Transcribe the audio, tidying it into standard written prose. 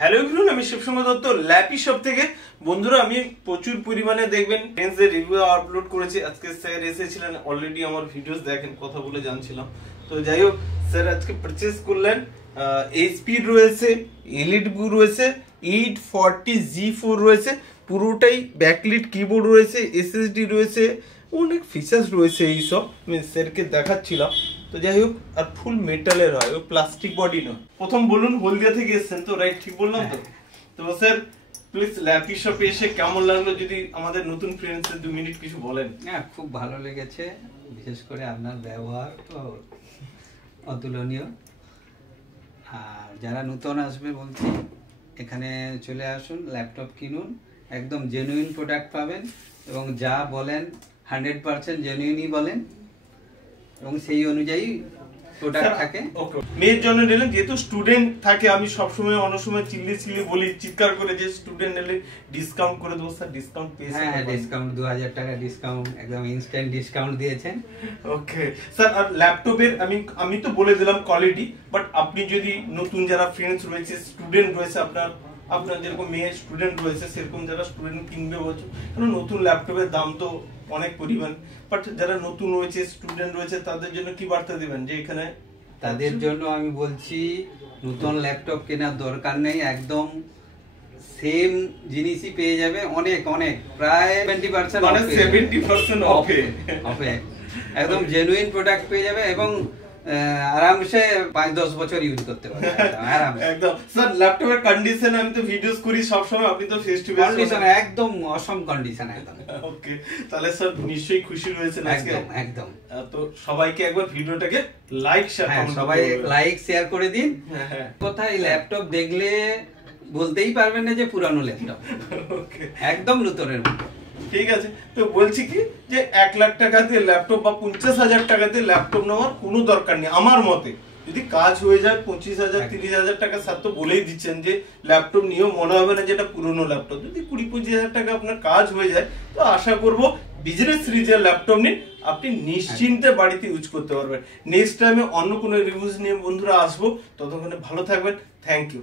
Hello everyone, আমি শিবসঙ্গ Dutta lappy shop থেকে। বন্ধুরা, আমি প্রচুর পরিমাণে দেখবেন ফ্রেন্ডসদের রিভিউ আপলোড করেছি। আজকে স্যার এসেছিলেন, অলরেডি আমার ভিডিওস দেখেন, কথা বলে জানছিলাম। তো যাই হোক, স্যার আজকে পারচেজ করলেন এইচপি রয়েছে, এলইডি রয়েছে, 840G4 রয়েছে, পুরোটাই ব্যাকলিট কিবোর্ড রয়েছে, এসএসডি রয়েছে, অনেক ফিচার্স রয়েছে। এইসব আমি স্যারকে দেখাচ্ছিলাম। তো যাই হোক, আর ফুল মেটালের হয়, ও প্লাস্টিক বডি নয়। প্রথম বলুন, হলদিয়া থেকে এসেছেন তো, রাইট? ঠিক বললাম তো? তো স্যার প্লিজ ল্যাপি শপে এসে কেমন লাগলো যদি আমাদের নতুন ফ্রেন্ডসদের 2 মিনিট কিছু বলেন। হ্যাঁ, খুব ভালো লেগেছে, বিশেষ করে আপনার ব্যবহার তো অতুলনীয়। আর যারা নতুন আসবে বলছি, এখানে চলে আসুন, ল্যাপটপ কিনুন, একদম জেনুইন প্রোডাক্ট পাবেন এবং যা বলেন 100% জেনুইনই বলেন এবং সেই অনুযায়ী প্রোডাক্ট থাকে। ওকে, মেয়ের জন্য নিলেন, যেহেতু স্টুডেন্ট থাকে, আমি সবসময় অন্য সময় চিল্লি বলি, চিৎকার করে, যে স্টুডেন্ট নিলে ডিসকাউন্ট করে দেবো। স্যার ডিসকাউন্ট পেয়েছেন? হ্যাঁ, ডিসকাউন্ট 2000 টাকা ডিসকাউন্ট, একদম ইনস্ট্যান্ট ডিসকাউন্ট দিয়েছেন। ওকে স্যার, আর ল্যাপটপের আমি তো বলে দিলাম কোয়ালিটি, বাট আপনি যদি নতুন যারা ফ্রেন্ডস রয়েছে, স্টুডেন্ট রয়েছে, আপনার যেরকম মেয়ে স্টুডেন্ট রয়েছে, সেরকম যারা স্টুডেন্ট কিনবে বলছো, কারণ নতুন ল্যাপটপের দাম তো অনেক পরিমাণ, বাট যারা নতুন রয়েছে, স্টুডেন্ট রয়েছে, তাদের জন্য কি বার্তা দিবেন? যে এখানে তাদের জন্য আমি বলছি, নতুন ল্যাপটপ কেনার দরকার নেই, একদম সেম জিনিসই পেয়ে যাবে, অনেক প্রায় 70% অফে একদম জেনুইন প্রোডাক্ট পেয়ে যাবে এবং আরামসে 5-10 বছর ইউজ করতে পারবে একদম। স্যার ল্যাপটপের কন্ডিশন আমি তো ভিডিওস করি সব সময়, আপনি তো ফেস টু ফেস কন্ডিশন একদম অসম কন্ডিশন একদম। ওকে, তাহলে স্যার নিশ্চয়ই খুশি রয়েছেন আজকে। একদম। তো সবাইকে একবার ভিডিওটাকে লাইক শেয়ার করুন, সবাই লাইক শেয়ার করে দিন। কোথায় ল্যাপটপ দেখলে বলতেই পারবেন না যে পুরানো ল্যাপটপ, একদম নতুনের মতো। ঠিক আছে, তো বলছি কি, যে 1 লাখ টাকা দিয়ে ল্যাপটপ বা 50,000 টাকা দিয়ে ল্যাপটপ নেওয়ার কোনো দরকার নেই আমার মতে। যদি কাজ হয়ে যায় 25,000-30,000 টাকা, স্যার তো বলেই দিচ্ছেন যে ল্যাপটপ নিয়েও মনে হবে না যেটা পুরনো ল্যাপটপ। যদি 20-25,000 টাকা আপনার কাজ হয়ে যায়, তো আশা করব বিজনেস সিরিজের ল্যাপটপ নিন, আপনি নিশ্চিন্তে বাড়িতে ইউজ করতে পারবেন। নেক্সট টাইমে অন্য কোনো রিভিউজ নিয়ে বন্ধুরা আসবো, ততক্ষণে ভালো থাকবেন। Thank you.